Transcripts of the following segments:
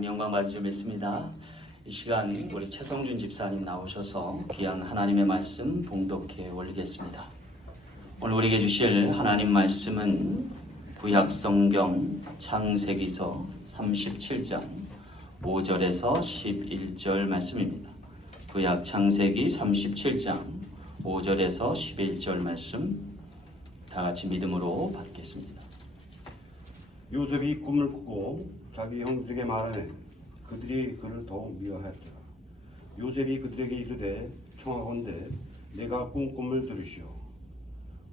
하나님 영광 받으시며 믿습니다. 이 시간 우리 최성준 집사님 나오셔서 귀한 하나님의 말씀 봉독해 올리겠습니다. 오늘 우리에게 주실 하나님 말씀은 구약 성경 창세기서 37장 5절에서 11절 말씀입니다. 구약 창세기 37장 5절에서 11절 말씀 다 같이 믿음으로 받겠습니다. 요셉이 꿈을 꾸고 자기 형들에게 말하매 그들이 그를 더욱 미워하였더라. 요셉이 그들에게 이르되 청하건대 내가 꾼 꿈을 들으시오.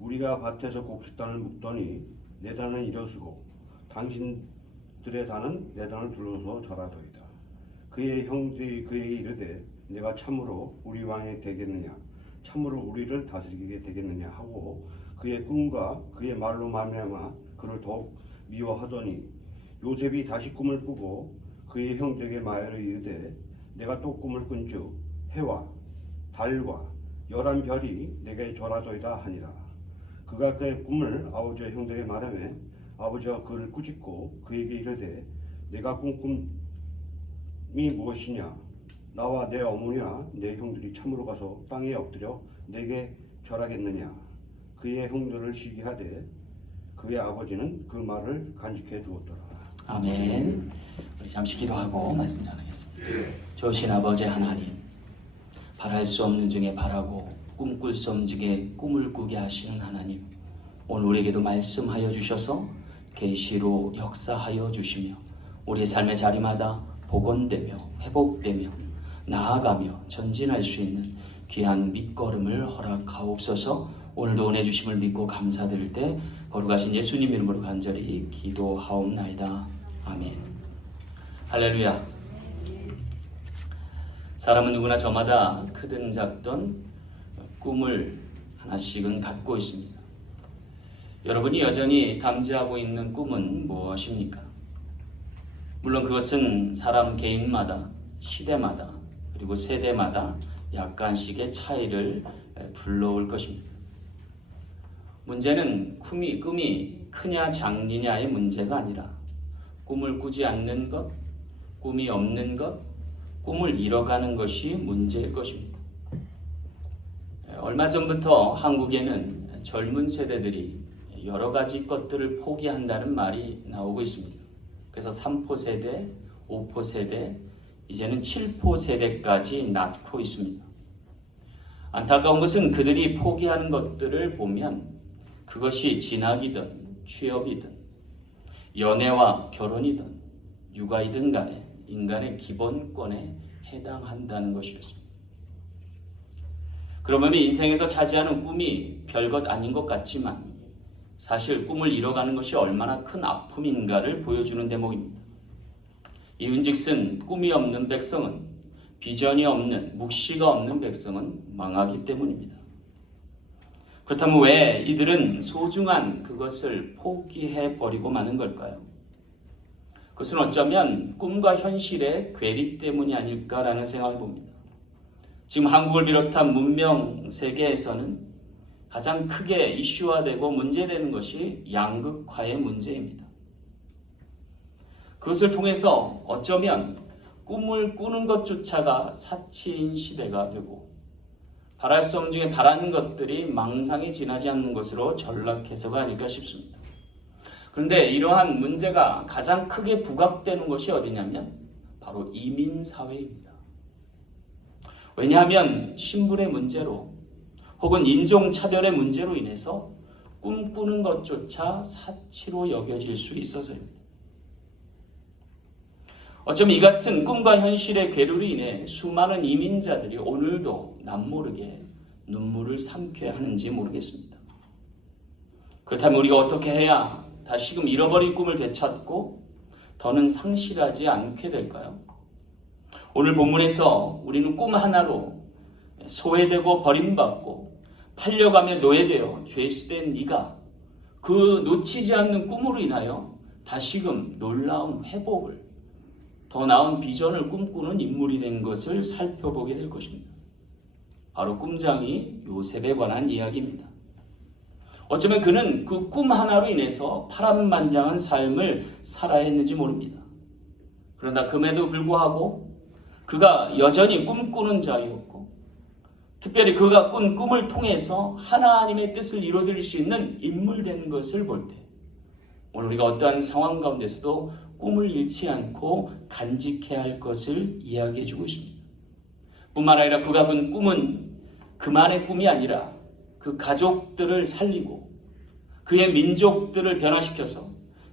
우리가 밭에서 곡식단을 묶더니 내 단은 일어서고 당신들의 단은 내 단을 둘러서 절하더이다. 그의 형들이 그에게 이르되 내가 참으로 우리 왕이 되겠느냐, 참으로 우리를 다스리게 되겠느냐 하고 그의 꿈과 그의 말로 말미암아 그를 더욱 미워하더니 요셉이 다시 꿈을 꾸고 그의 형제에게 말하여 이르되 내가 또 꿈을 꾼즉 해와 달과 11별이 내게 절하도이다 하니라. 그가 그의 꿈을 아버지의 형제에게 말하매 아버지가 그를 꾸짖고 그에게 이르되 내가 꾼 꿈이 무엇이냐, 나와 내 어머니와 내 형들이 참으로 가서 땅에 엎드려 내게 절하겠느냐. 그의 형들을 시기하되 그의 아버지는 그 말을 간직해 두었더라. 아멘. 우리 잠시 기도하고 말씀 전하겠습니다. 좋으신 아버지 하나님, 바랄 수 없는 중에 바라고 꿈꿀 수 없는 중에 꿈을 꾸게 하시는 하나님, 오늘 우리에게도 말씀하여 주셔서 계시로 역사하여 주시며 우리의 삶의 자리마다 복원되며 회복되며 나아가며 전진할 수 있는 귀한 밑걸음을 허락하옵소서. 오늘도 은혜 주심을 믿고 감사드릴 때 거룩하신 예수님 이름으로 간절히 기도하옵나이다. 아멘. 할렐루야. 사람은 누구나 저마다 크든 작든 꿈을 하나씩은 갖고 있습니다. 여러분이 여전히 담지하고 있는 꿈은 무엇입니까? 물론 그것은 사람 개인마다, 시대마다, 그리고 세대마다 약간씩의 차이를 불러올 것입니다. 문제는 꿈이 크냐 작느냐의 문제가 아니라 꿈을 꾸지 않는 것, 꿈이 없는 것, 꿈을 잃어가는 것이 문제일 것입니다. 얼마 전부터 한국에는 젊은 세대들이 여러 가지 것들을 포기한다는 말이 나오고 있습니다. 그래서 3포 세대, 5포 세대, 이제는 7포 세대까지 낳고 있습니다. 안타까운 것은 그들이 포기하는 것들을 보면 그것이 진학이든 취업이든 연애와 결혼이든 육아이든 간에 인간의 기본권에 해당한다는 것이었습니다. 그러면 인생에서 차지하는 꿈이 별것 아닌 것 같지만 사실 꿈을 잃어가는 것이 얼마나 큰 아픔인가를 보여주는 대목입니다. 이윤즉슨 꿈이 없는 백성은, 비전이 없는, 묵시가 없는 백성은 망하기 때문입니다. 그렇다면 왜 이들은 소중한 그것을 포기해버리고 마는 걸까요? 그것은 어쩌면 꿈과 현실의 괴리 때문이 아닐까라는 생각을 봅니다. 지금 한국을 비롯한 문명 세계에서는 가장 크게 이슈화되고 문제되는 것이 양극화의 문제입니다. 그것을 통해서 어쩌면 꿈을 꾸는 것조차가 사치인 시대가 되고 바랄 수 없는 중에 바라는 것들이 망상에 지나지 않는 것으로 전락해서가 아닐까 싶습니다. 그런데 이러한 문제가 가장 크게 부각되는 것이 어디냐면 바로 이민사회입니다. 왜냐하면 신분의 문제로 혹은 인종차별의 문제로 인해서 꿈꾸는 것조차 사치로 여겨질 수 있어서입니다. 어쩌면 이 같은 꿈과 현실의 괴로로 인해 수많은 이민자들이 오늘도 남모르게 눈물을 삼켜야 하는지 모르겠습니다. 그렇다면 우리가 어떻게 해야 다시금 잃어버린 꿈을 되찾고 더는 상실하지 않게 될까요? 오늘 본문에서 우리는 꿈 하나로 소외되고 버림받고 팔려가며 노예되어 죄수된 네가 그 놓치지 않는 꿈으로 인하여 다시금 놀라운 회복을, 더 나은 비전을 꿈꾸는 인물이 된 것을 살펴보게 될 것입니다. 바로 꿈장이 요셉에 관한 이야기입니다. 어쩌면 그는 그 꿈 하나로 인해서 파란만장한 삶을 살아야 했는지 모릅니다. 그러나 금에도 불구하고 그가 여전히 꿈꾸는 자였고, 특별히 그가 꾼 꿈을 통해서 하나님의 뜻을 이루어드릴 수 있는 인물된 것을 볼 때, 오늘 우리가 어떠한 상황 가운데서도 꿈을 잃지 않고 간직해야 할 것을 이야기해 주고 있습니다. 뿐만 아니라 그가 꾼 꿈은 그만의 꿈이 아니라 그 가족들을 살리고 그의 민족들을 변화시켜서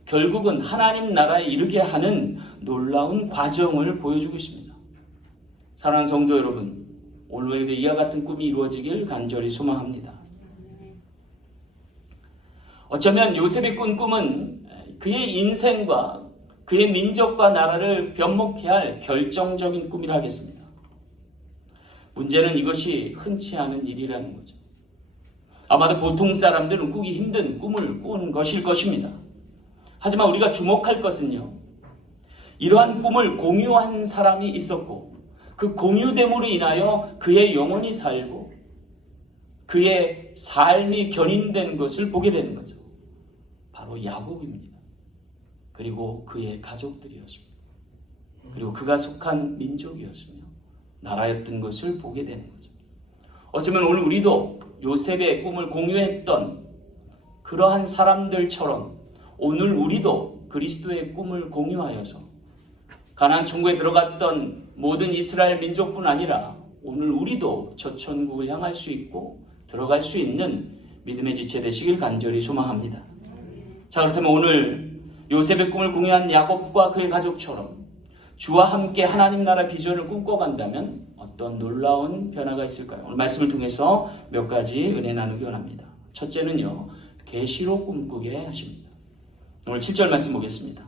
결국은 하나님 나라에 이르게 하는 놀라운 과정을 보여주고 있습니다. 사랑하는 성도 여러분, 오늘에도 이와 같은 꿈이 이루어지길 간절히 소망합니다. 어쩌면 요셉이 꾼 꿈은 그의 인생과 그의 민족과 나라를 변목해야 할 결정적인 꿈이라 하겠습니다. 문제는 이것이 흔치 않은 일이라는 거죠. 아마도 보통 사람들은 꾸기 힘든 꿈을 꾼 것일 것입니다. 하지만 우리가 주목할 것은요, 이러한 꿈을 공유한 사람이 있었고 그 공유됨으로 인하여 그의 영혼이 살고 그의 삶이 견인된 것을 보게 되는 거죠. 바로 야곱입니다. 그리고 그의 가족들이었습니다. 그리고 그가 속한 민족이었으며 나라였던 것을 보게 되는 거죠. 어쩌면 오늘 우리도 요셉의 꿈을 공유했던 그러한 사람들처럼 오늘 우리도 그리스도의 꿈을 공유하여서 가나안 천국에 들어갔던 모든 이스라엘 민족뿐 아니라 오늘 우리도 저 천국을 향할 수 있고 들어갈 수 있는 믿음의 지체 되시길 간절히 소망합니다. 자, 그렇다면 오늘 요셉의 꿈을 공유한 야곱과 그의 가족처럼 주와 함께 하나님 나라 비전을 꿈꿔간다면 어떤 놀라운 변화가 있을까요? 오늘 말씀을 통해서 몇 가지 은혜 나누기 원합니다. 첫째는요, 계시로 꿈꾸게 하십니다. 오늘 7절 말씀 보겠습니다.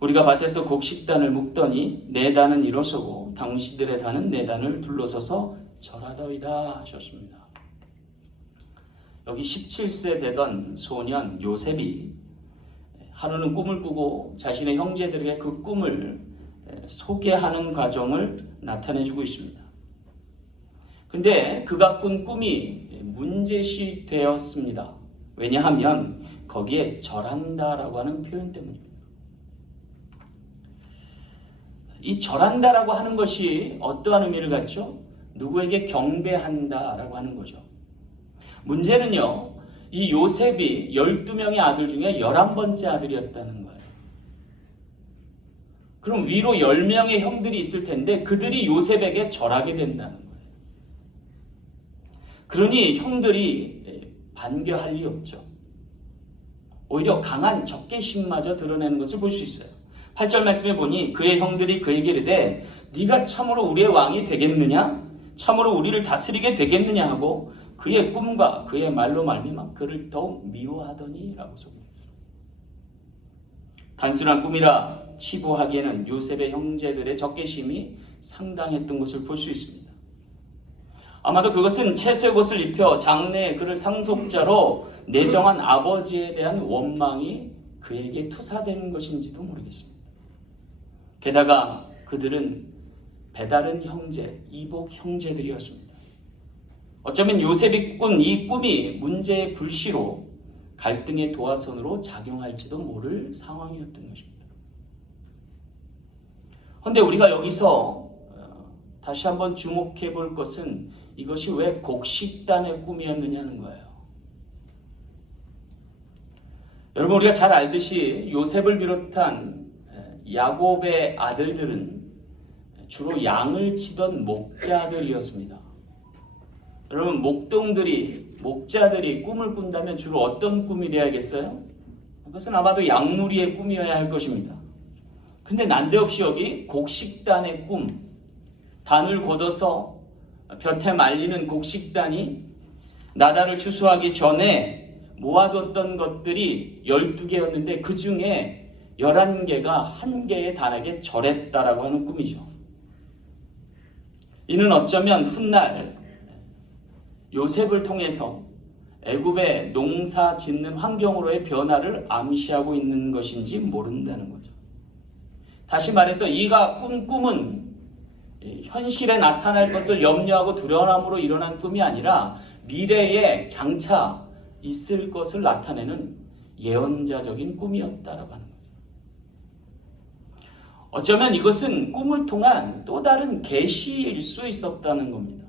우리가 밭에서 곡식단을 묶더니 내 단은 일어서고 당신들의 단은 내 단을 둘러서서 절하더이다 하셨습니다. 여기 17세 되던 소년 요셉이 하루는 꿈을 꾸고 자신의 형제들에게 그 꿈을 소개하는 과정을 나타내주고 있습니다. 근데 그가 꾼 꿈이 문제시 되었습니다. 왜냐하면 거기에 절한다라고 하는 표현 때문입니다. 이 절한다라고 하는 것이 어떠한 의미를 갖죠? 누구에게 경배한다라고 하는 거죠. 문제는요, 이 요셉이 12명의 아들 중에 11번째 아들이었다는 거예요. 그럼 위로 10명의 형들이 있을 텐데 그들이 요셉에게 절하게 된다는 거예요. 그러니 형들이 반겨할 리 없죠. 오히려 강한 적개심마저 드러내는 것을 볼 수 있어요. 8절 말씀에 보니 그의 형들이 그에게 이르되 네가 참으로 우리의 왕이 되겠느냐? 참으로 우리를 다스리게 되겠느냐 하고 그의 꿈과 그의 말로 말미암아 그를 더욱 미워하더니 라고 소개합니다. 단순한 꿈이라 치부하기에는 요셉의 형제들의 적개심이 상당했던 것을 볼 수 있습니다. 아마도 그것은 채색 옷을 입혀 장래에 그를 상속자로 내정한 아버지에 대한 원망이 그에게 투사된 것인지도 모르겠습니다. 게다가 그들은 배다른 형제, 이복 형제들이었습니다. 어쩌면 요셉이 꾼 이 꿈이 문제의 불씨로 갈등의 도화선으로 작용할지도 모를 상황이었던 것입니다. 그런데 우리가 여기서 다시 한번 주목해 볼 것은 이것이 왜 곡식단의 꿈이었느냐는 거예요. 여러분, 우리가 잘 알듯이 요셉을 비롯한 야곱의 아들들은 주로 양을 치던 목자들이었습니다. 여러분, 목자들이 꿈을 꾼다면 주로 어떤 꿈이 되어야겠어요? 그것은 아마도 양무리의 꿈이어야 할 것입니다. 근데 난데없이 여기 곡식단의 꿈, 단을 걷어서 볕에 말리는 곡식단이 나달을 추수하기 전에 모아뒀던 것들이 12개였는데 그 중에 11개가 한 개의 단에게 절했다라고 하는 꿈이죠. 이는 어쩌면 훗날 요셉을 통해서 애굽의 농사 짓는 환경으로의 변화를 암시하고 있는 것인지 모른다는 거죠. 다시 말해서 이가 꾼 꿈은 현실에 나타날 것을 염려하고 두려움으로 일어난 꿈이 아니라 미래에 장차 있을 것을 나타내는 예언자적인 꿈이었다라고 하는 거죠. 어쩌면 이것은 꿈을 통한 또 다른 계시일 수 있었다는 겁니다.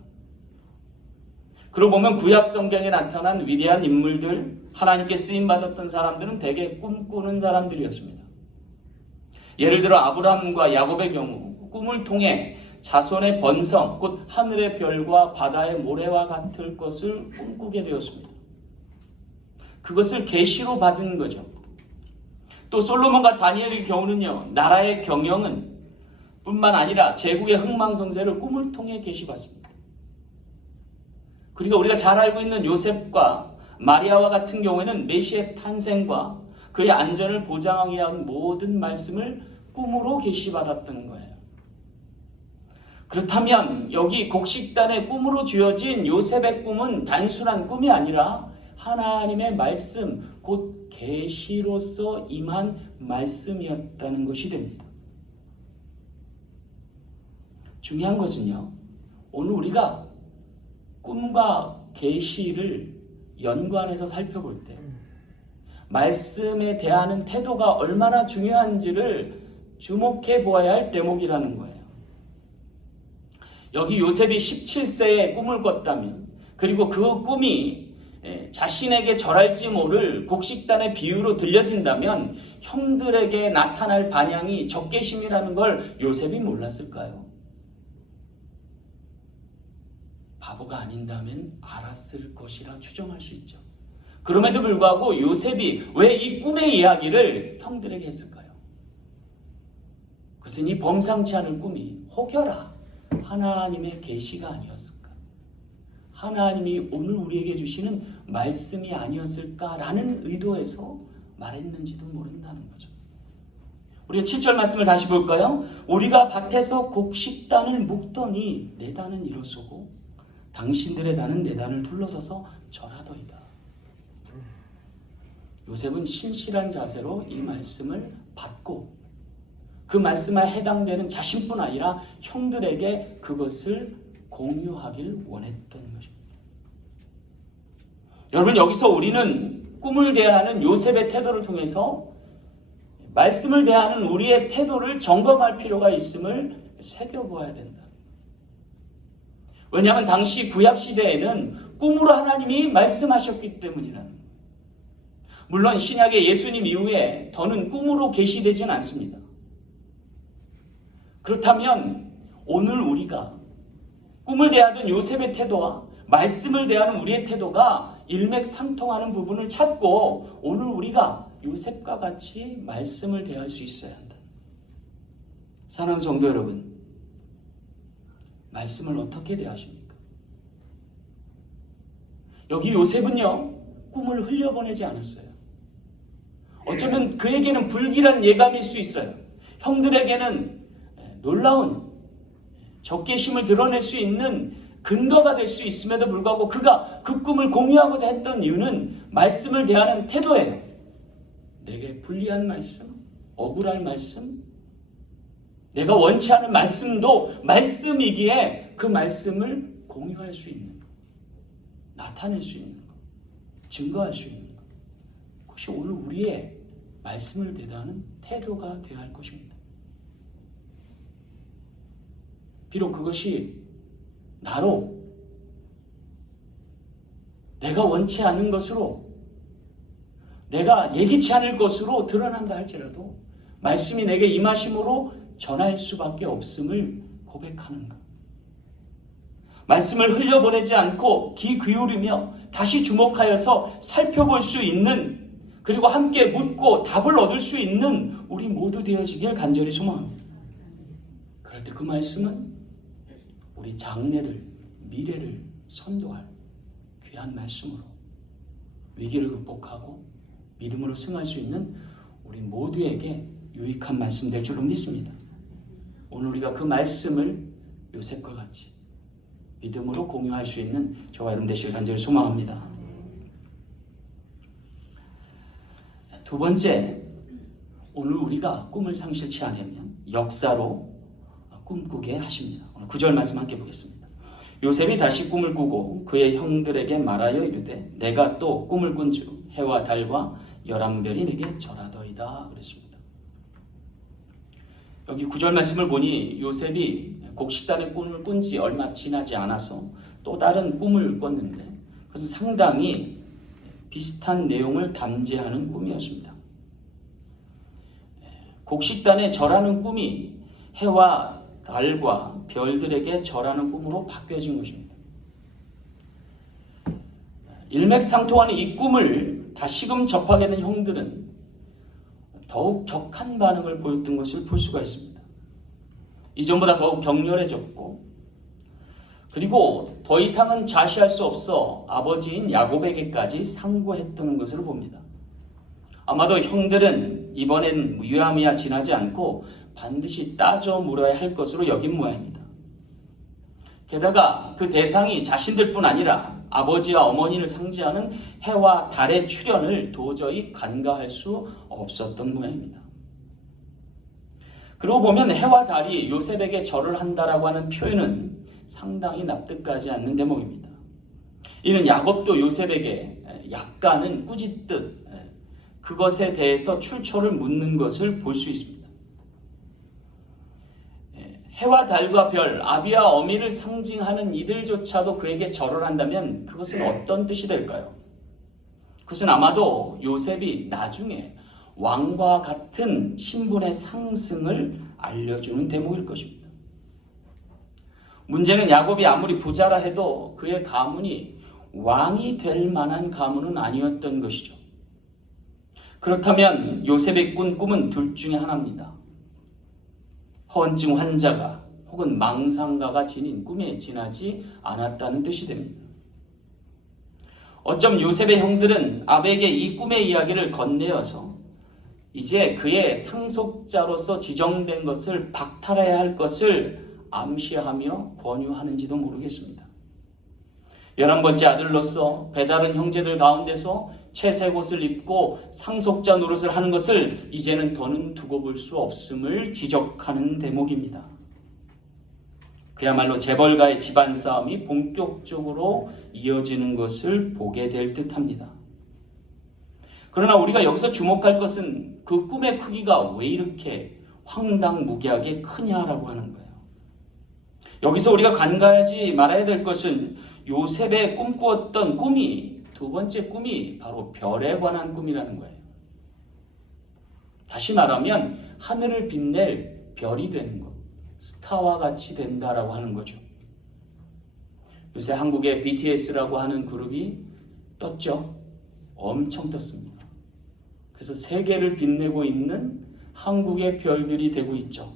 그러고 보면 구약 성경에 나타난 위대한 인물들, 하나님께 쓰임받았던 사람들은 대개 꿈꾸는 사람들이었습니다. 예를 들어 아브라함과 야곱의 경우 꿈을 통해 자손의 번성, 곧 하늘의 별과 바다의 모래와 같을 것을 꿈꾸게 되었습니다. 그것을 계시로 받은 거죠. 또 솔로몬과 다니엘의 경우는요, 나라의 경영은 뿐만 아니라 제국의 흥망성쇠를 꿈을 통해 계시받습니다. 그리고 우리가 잘 알고 있는 요셉과 마리아와 같은 경우에는 메시아의 탄생과 그의 안전을 보장하기 위한 모든 말씀을 꿈으로 계시받았던 거예요. 그렇다면 여기 곡식단의 꿈으로 주어진 요셉의 꿈은 단순한 꿈이 아니라 하나님의 말씀, 곧 계시로서 임한 말씀이었다는 것이 됩니다. 중요한 것은요, 오늘 우리가 꿈과 계시를 연관해서 살펴볼 때 말씀에 대하는 태도가 얼마나 중요한지를 주목해 보아야 할 대목이라는 거예요. 여기 요셉이 17세에 꿈을 꿨다면, 그리고 그 꿈이 자신에게 절할지 모를 곡식단의 비유로 들려진다면 형들에게 나타날 반향이 적개심이라는 걸 요셉이 몰랐을까요? 바보가 아닌다면 알았을 것이라 추정할 수 있죠. 그럼에도 불구하고 요셉이 왜 이 꿈의 이야기를 형들에게 했을까요? 그것은 이 범상치 않은 꿈이 혹여라 하나님의 계시가 아니었을까? 하나님이 오늘 우리에게 주시는 말씀이 아니었을까라는 의도에서 말했는지도 모른다는 거죠. 우리가 7절 말씀을 다시 볼까요? 우리가 밭에서 곡식단을 묶더니 내 단은 일어서고 당신들의 단은 내 단을 둘러서서 절하더이다. 요셉은 신실한 자세로 이 말씀을 받고 그 말씀에 해당되는 자신뿐 아니라 형들에게 그것을 공유하길 원했던 것입니다. 여러분, 여기서 우리는 꿈을 대하는 요셉의 태도를 통해서 말씀을 대하는 우리의 태도를 점검할 필요가 있음을 새겨보아야 된다. 왜냐하면 당시 구약시대에는 꿈으로 하나님이 말씀하셨기 때문이라는 거예요. 물론 신약의 예수님 이후에 더는 꿈으로 계시되지는 않습니다. 그렇다면 오늘 우리가 꿈을 대하던 요셉의 태도와 말씀을 대하는 우리의 태도가 일맥상통하는 부분을 찾고 오늘 우리가 요셉과 같이 말씀을 대할 수 있어야 한다. 사랑하는 성도 여러분, 말씀을 어떻게 대하십니까? 여기 요셉은요, 꿈을 흘려보내지 않았어요. 어쩌면 그에게는 불길한 예감일 수 있어요. 형들에게는 놀라운 적개심을 드러낼 수 있는 근거가 될 수 있음에도 불구하고 그가 그 꿈을 공유하고자 했던 이유는 말씀을 대하는 태도예요. 내게 불리한 말씀, 억울할 말씀, 내가 원치 않은 말씀도 말씀이기에 그 말씀을 공유할 수 있는 것, 나타낼 수 있는 것, 증거할 수 있는 것, 그것이 오늘 우리의 말씀을 대하는 태도가 되어야 할 것입니다. 비록 그것이 나로 내가 원치 않은 것으로 내가 예기치 않을 것으로 드러난다 할지라도 말씀이 내게 임하심으로 전할 수밖에 없음을 고백하는 것. 말씀을 흘려보내지 않고 귀 기울이며 다시 주목하여서 살펴볼 수 있는, 그리고 함께 묻고 답을 얻을 수 있는 우리 모두 되어지길 간절히 소망합니다. 그럴 때 그 말씀은 우리 장래를, 미래를 선도할 귀한 말씀으로 위기를 극복하고 믿음으로 승할 수 있는 우리 모두에게 유익한 말씀 될 줄로 믿습니다. 오늘 우리가 그 말씀을 요셉과 같이 믿음으로 공유할 수 있는 저와 여러분 되시길 간절히 소망합니다. 두 번째, 오늘 우리가 꿈을 상실치 않으면 역사로 꿈꾸게 하십니다. 오늘 9절 말씀 함께 보겠습니다. 요셉이 다시 꿈을 꾸고 그의 형들에게 말하여 이르되 내가 또 꿈을 꾼 주 해와 달과 11별이 내게 절하더이다 그랬습니다. 여기 9절 말씀을 보니 요셉이 곡식단의 꿈을 꾼 지 얼마 지나지 않아서 또 다른 꿈을 꿨는데 그것은 상당히 비슷한 내용을 담재하는 꿈이었습니다. 곡식단에 절하는 꿈이 해와 달과 별들에게 절하는 꿈으로 바뀌어진 것입니다. 일맥상통하는 이 꿈을 다시금 접하게 된 형들은 더욱 격한 반응을 보였던 것을 볼 수가 있습니다. 이전보다 더욱 격렬해졌고 그리고 더 이상은 자시할 수 없어 아버지인 야곱에게까지 상고했던 것을 봅니다. 아마도 형들은 이번엔 유야무야 지나지 않고 반드시 따져 물어야 할 것으로 여긴 모양입니다. 게다가 그 대상이 자신들뿐 아니라 아버지와 어머니를 상징하는 해와 달의 출현을 도저히 간과할 수 없었던 모양입니다. 그러고 보면 해와 달이 요셉에게 절을 한다라고 하는 표현은 상당히 납득가지 않는 대목입니다. 이는 야곱도 요셉에게 약간은 꾸짖듯 그것에 대해서 출처를 묻는 것을 볼 수 있습니다. 해와 달과 별, 아비와 어미를 상징하는 이들조차도 그에게 절을 한다면 그것은 어떤 뜻이 될까요? 그것은 아마도 요셉이 나중에 왕과 같은 신분의 상승을 알려주는 대목일 것입니다. 문제는 야곱이 아무리 부자라 해도 그의 가문이 왕이 될 만한 가문은 아니었던 것이죠. 그렇다면 요셉의 꾼 꿈은 둘 중에 하나입니다. 허언증 환자가 혹은 망상가가 지닌 꿈에 지나지 않았다는 뜻이 됩니다. 어쩜 요셉의 형들은 아베에게 이 꿈의 이야기를 건네어서 이제 그의 상속자로서 지정된 것을 박탈해야 할 것을 암시하며 권유하는지도 모르겠습니다. 11번째 아들로서 배다른 형제들 가운데서 채색 옷을 입고 상속자 노릇을 하는 것을 이제는 더는 두고 볼 수 없음을 지적하는 대목입니다. 그야말로 재벌가의 집안 싸움이 본격적으로 이어지는 것을 보게 될 듯합니다. 그러나 우리가 여기서 주목할 것은 그 꿈의 크기가 왜 이렇게 황당무계하게 크냐라고 하는 거예요. 여기서 우리가 간과하지 말아야 될 것은 요셉의 꿈꾸었던 꿈이 두 번째 꿈이 바로 별에 관한 꿈이라는 거예요. 다시 말하면 하늘을 빛낼 별이 되는 것, 스타와 같이 된다라고 하는 거죠. 요새 한국의 BTS라고 하는 그룹이 떴죠. 엄청 떴습니다. 그래서 세계를 빛내고 있는 한국의 별들이 되고 있죠.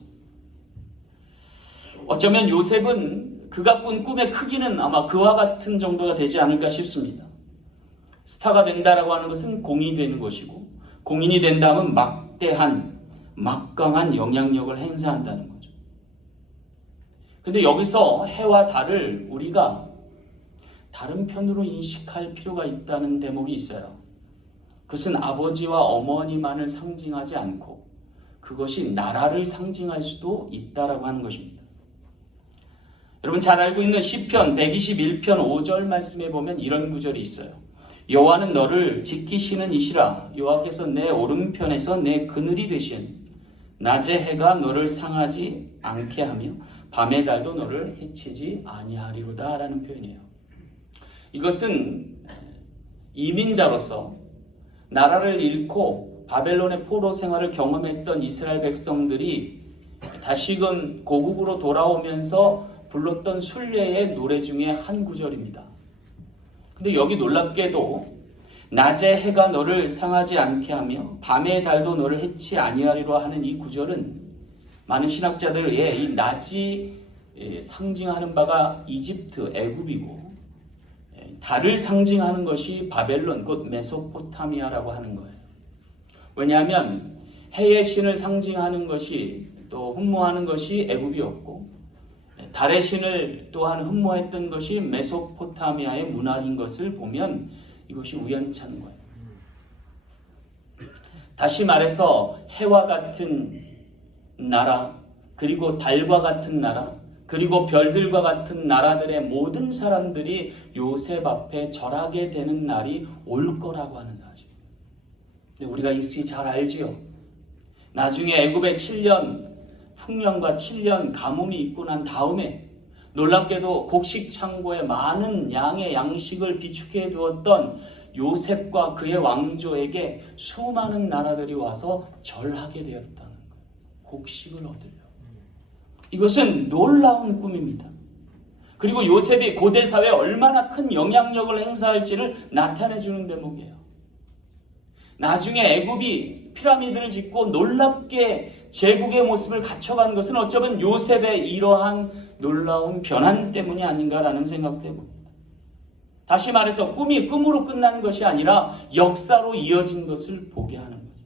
어쩌면 요셉은 그가 꾼 꿈의 크기는 아마 그와 같은 정도가 되지 않을까 싶습니다. 스타가 된다라고 하는 것은 공인이 되는 것이고 공인이 된다면 막강한 영향력을 행사한다는 거죠. 근데 여기서 해와 달을 우리가 다른 편으로 인식할 필요가 있다는 대목이 있어요. 그것은 아버지와 어머니만을 상징하지 않고 그것이 나라를 상징할 수도 있다라고 하는 것입니다. 여러분 잘 알고 있는 시편 121편 5절 말씀에 보면 이런 구절이 있어요. 여호와는 너를 지키시는 이시라. 여호와께서 내 오른편에서 내 그늘이 되신 낮의 해가 너를 상하지 않게 하며 밤의 달도 너를 해치지 아니하리로다 라는 표현이에요. 이것은 이민자로서 나라를 잃고 바벨론의 포로 생활을 경험했던 이스라엘 백성들이 다시금 고국으로 돌아오면서 불렀던 순례의 노래 중에 한 구절입니다. 근데 여기 놀랍게도 낮의 해가 너를 상하지 않게 하며 밤의 달도 너를 해치 아니하리로 하는 이 구절은 많은 신학자들의 이 낮이 상징하는 바가 이집트, 애굽이고 달을 상징하는 것이 바벨론, 곧 메소포타미아라고 하는 거예요. 왜냐하면 해의 신을 상징하는 것이 또 흠모하는 것이 애굽이었고 달의 신을 또한 흠모했던 것이 메소포타미아의 문화인 것을 보면 이것이 우연찮은 거예요. 다시 말해서 해와 같은 나라, 그리고 달과 같은 나라, 그리고 별들과 같은 나라들의 모든 사람들이 요셉 앞에 절하게 되는 날이 올 거라고 하는 사실. 근데 우리가 익히 잘 알지요. 나중에 애굽의 7년 풍년과 7년 가뭄이 있고 난 다음에 놀랍게도 곡식 창고에 많은 양의 양식을 비축해 두었던 요셉과 그의 왕조에게 수많은 나라들이 와서 절하게 되었다는 거예요. 곡식을 얻으려. 이것은 놀라운 꿈입니다. 그리고 요셉이 고대 사회에 얼마나 큰 영향력을 행사할지를 나타내 주는 대목이에요. 나중에 애굽이 피라미드를 짓고 놀랍게 제국의 모습을 갖춰간 것은 어쩌면 요셉의 이러한 놀라운 변환 때문이 아닌가라는 생각도 해봅니다. 다시 말해서 꿈이 꿈으로 끝나는 것이 아니라 역사로 이어진 것을 보게 하는 거죠.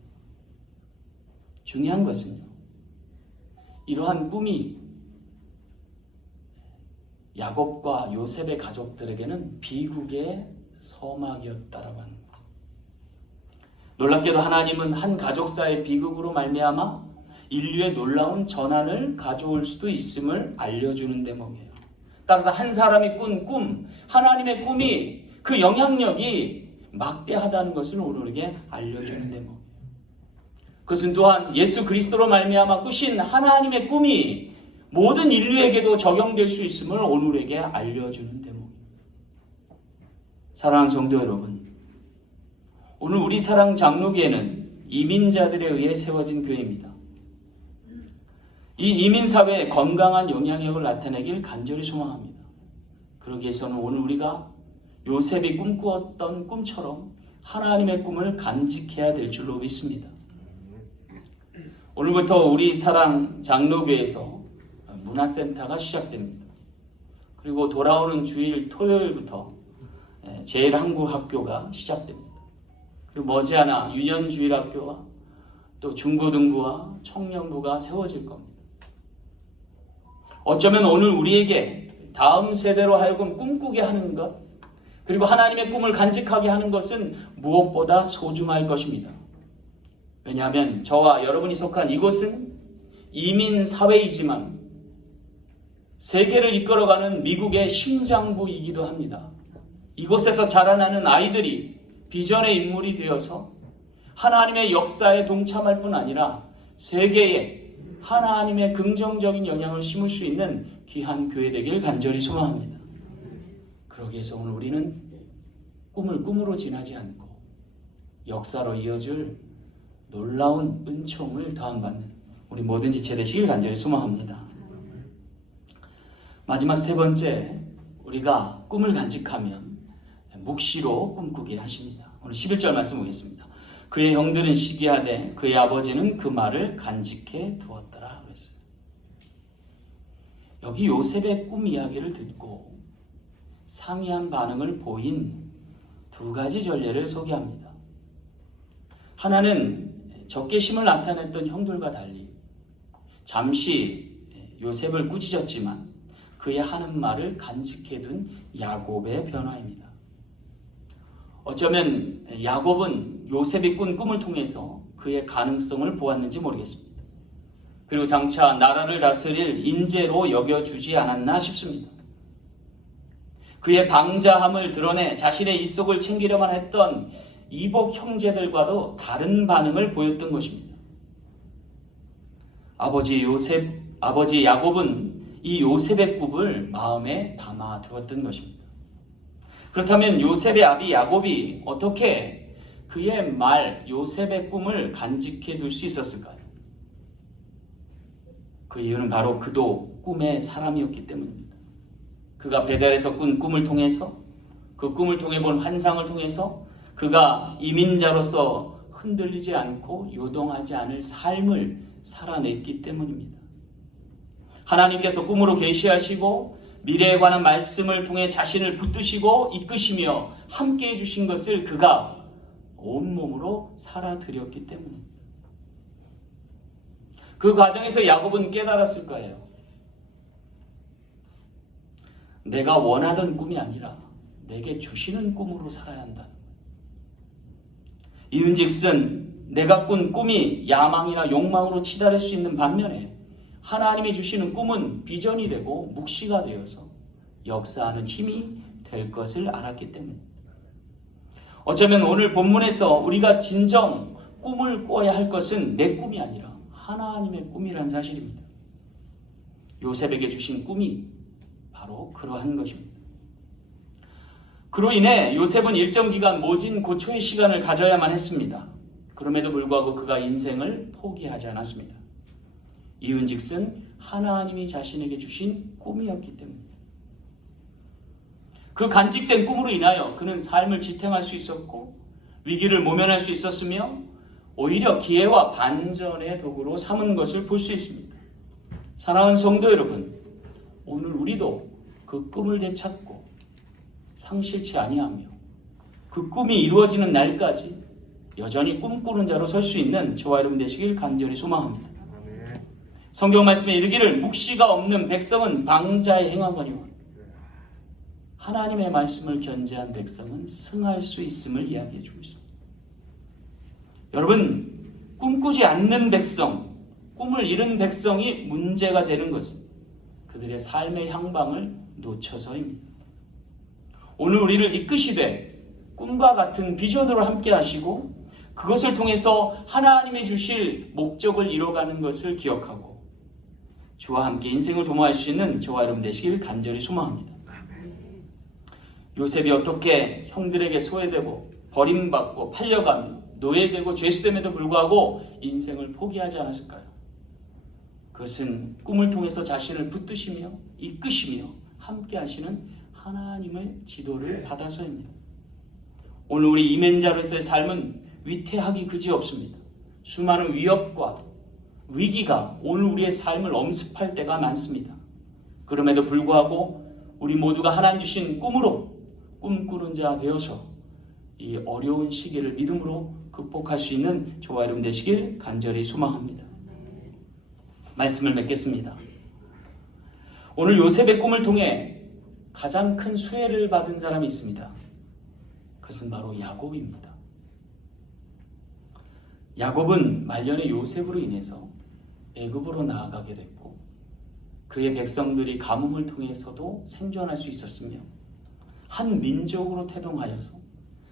중요한 것은요, 이러한 꿈이 야곱과 요셉의 가족들에게는 비극의 서막이었다라고 하는 거죠. 놀랍게도 하나님은 한 가족사의 비극으로 말미암아 인류의 놀라운 전환을 가져올 수도 있음을 알려주는 대목이에요. 따라서 한 사람이 꾼 꿈, 하나님의 꿈이 그 영향력이 막대하다는 것을 오늘에게 알려주는 대목이에요. 그것은 또한 예수 그리스도로 말미암아 꾸신 하나님의 꿈이 모든 인류에게도 적용될 수 있음을 오늘에게 알려주는 대목입니다. 사랑하는 성도 여러분, 오늘 우리 사랑 장로교회는 이민자들에 의해 세워진 교회입니다. 이 이민사회에 건강한 영향력을 나타내길 간절히 소망합니다. 그러기 위해서는 오늘 우리가 요셉이 꿈꾸었던 꿈처럼 하나님의 꿈을 간직해야 될 줄로 믿습니다. 오늘부터 우리 사랑 장로교회에서 문화센터가 시작됩니다. 그리고 돌아오는 주일 토요일부터 제일한국학교가 시작됩니다. 그리고 머지않아 유년주일학교와 또 중고등부와 청년부가 세워질 겁니다. 어쩌면 오늘 우리에게 다음 세대로 하여금 꿈꾸게 하는 것, 그리고 하나님의 꿈을 간직하게 하는 것은 무엇보다 소중할 것입니다. 왜냐하면 저와 여러분이 속한 이곳은 이민 사회이지만 세계를 이끌어가는 미국의 심장부이기도 합니다. 이곳에서 자라나는 아이들이 비전의 인물이 되어서 하나님의 역사에 동참할 뿐 아니라 세계에 하나님의 긍정적인 영향을 심을 수 있는 귀한 교회 되길 간절히 소망합니다. 그러기 위해서 오늘 우리는 꿈을 꿈으로 지나지 않고 역사로 이어줄 놀라운 은총을 더함받는 우리 모든 지체 되시길 간절히 소망합니다. 마지막 세 번째, 우리가 꿈을 간직하면 묵시로 꿈꾸게 하십니다. 오늘 11절 말씀 보겠습니다. 그의 형들은 시기하되 그의 아버지는 그 말을 간직해 두었더라 그랬어요. 여기 요셉의 꿈 이야기를 듣고 상이한 반응을 보인 두 가지 전례를 소개합니다. 하나는 적개심을 나타냈던 형들과 달리 잠시 요셉을 꾸짖었지만 그의 하는 말을 간직해둔 야곱의 변화입니다. 어쩌면 야곱은 요셉이 꾼 꿈을 통해서 그의 가능성을 보았는지 모르겠습니다. 그리고 장차 나라를 다스릴 인재로 여겨주지 않았나 싶습니다. 그의 방자함을 드러내 자신의 이속을 챙기려만 했던 이복 형제들과도 다른 반응을 보였던 것입니다. 아버지 야곱은 이 요셉의 꿈을 마음에 담아 두었던 것입니다. 그렇다면 요셉의 아비 야곱이 어떻게 그의 요셉의 꿈을 간직해 둘 수 있었을까요? 그 이유는 바로 그도 꿈의 사람이었기 때문입니다. 그가 베델에서 꾼 꿈을 통해서, 그 꿈을 통해 본 환상을 통해서 그가 이민자로서 흔들리지 않고 요동하지 않을 삶을 살아냈기 때문입니다. 하나님께서 꿈으로 계시하시고 미래에 관한 말씀을 통해 자신을 붙드시고 이끄시며 함께 해주신 것을 그가 온몸으로 살아들였기 때문입니다. 그 과정에서 야곱은 깨달았을 거예요. 내가 원하던 꿈이 아니라 내게 주시는 꿈으로 살아야 한다. 이윤즉슨 내가 꾼 꿈이 야망이나 욕망으로 치달을 수 있는 반면에 하나님이 주시는 꿈은 비전이 되고 묵시가 되어서 역사하는 힘이 될 것을 알았기 때문입니다. 어쩌면 오늘 본문에서 우리가 진정 꿈을 꿔야 할 것은 내 꿈이 아니라 하나님의 꿈이라는 사실입니다. 요셉에게 주신 꿈이 바로 그러한 것입니다. 그로 인해 요셉은 일정 기간 모진 고초의 시간을 가져야만 했습니다. 그럼에도 불구하고 그가 인생을 포기하지 않았습니다. 이윤즉슨 하나님이 자신에게 주신 꿈이었기 때문입니다. 그 간직된 꿈으로 인하여 그는 삶을 지탱할 수 있었고 위기를 모면할 수 있었으며 오히려 기회와 반전의 도구로 삼은 것을 볼 수 있습니다. 사랑하는 성도 여러분, 오늘 우리도 그 꿈을 되찾고 상실치 아니하며 그 꿈이 이루어지는 날까지 여전히 꿈꾸는 자로 설 수 있는 저와 여러분 되시길 간절히 소망합니다. 성경 말씀에 이르기를 묵시가 없는 백성은 방자에 행하거니와 하나님의 말씀을 견지한 백성은 승할 수 있음을 이야기해 주고 있습니다. 여러분, 꿈꾸지 않는 백성, 꿈을 잃은 백성이 문제가 되는 것은 그들의 삶의 향방을 놓쳐서입니다. 오늘 우리를 이끄시되 꿈과 같은 비전으로 함께 하시고 그것을 통해서 하나님이 주실 목적을 이뤄가는 것을 기억하고 주와 함께 인생을 도모할 수 있는 저와 여러분 되시길 간절히 소망합니다. 요셉이 어떻게 형들에게 소외되고 버림받고 팔려가며 노예되고 죄수됨에도 불구하고 인생을 포기하지 않았을까요? 그것은 꿈을 통해서 자신을 붙드시며 이끄시며 함께 하시는 하나님의 지도를 받아서입니다. 오늘 우리 이민자로서의 삶은 위태하기 그지없습니다. 수많은 위협과 위기가 오늘 우리의 삶을 엄습할 때가 많습니다. 그럼에도 불구하고 우리 모두가 하나님 주신 꿈으로 꿈꾸는 자 되어서 이 어려운 시기를 믿음으로 극복할 수 있는 저와 여러분 되시길 간절히 소망합니다. 말씀을 맺겠습니다. 오늘 요셉의 꿈을 통해 가장 큰 수혜를 받은 사람이 있습니다. 그것은 바로 야곱입니다. 야곱은 말년에 요셉으로 인해서 애굽으로 나아가게 됐고 그의 백성들이 가뭄을 통해서도 생존할 수 있었으며 한 민족으로 태동하여서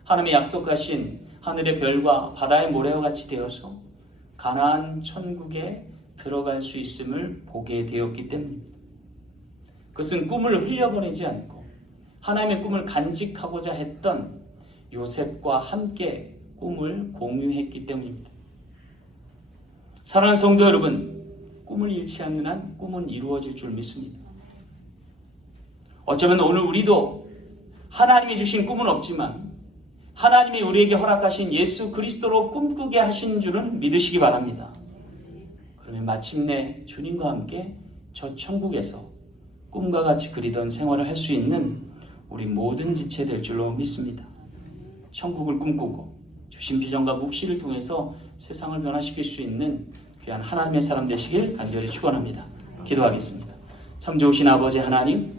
하나님의 약속하신 하늘의 별과 바다의 모래와 같이 되어서 가나안 천국에 들어갈 수 있음을 보게 되었기 때문입니다. 그것은 꿈을 흘려보내지 않고 하나님의 꿈을 간직하고자 했던 요셉과 함께 꿈을 공유했기 때문입니다. 사랑하는 성도 여러분, 꿈을 잃지 않는 한 꿈은 이루어질 줄 믿습니다. 어쩌면 오늘 우리도 하나님이 주신 꿈은 없지만 하나님이 우리에게 허락하신 예수 그리스도로 꿈꾸게 하신 줄은 믿으시기 바랍니다. 그러면 마침내 주님과 함께 저 천국에서 꿈과 같이 그리던 생활을 할 수 있는 우리 모든 지체 될 줄로 믿습니다. 천국을 꿈꾸고 주신 비전과 묵시를 통해서 세상을 변화시킬 수 있는 귀한 하나님의 사람 되시길 간절히 축원합니다. 기도하겠습니다. 참 좋으신 아버지 하나님,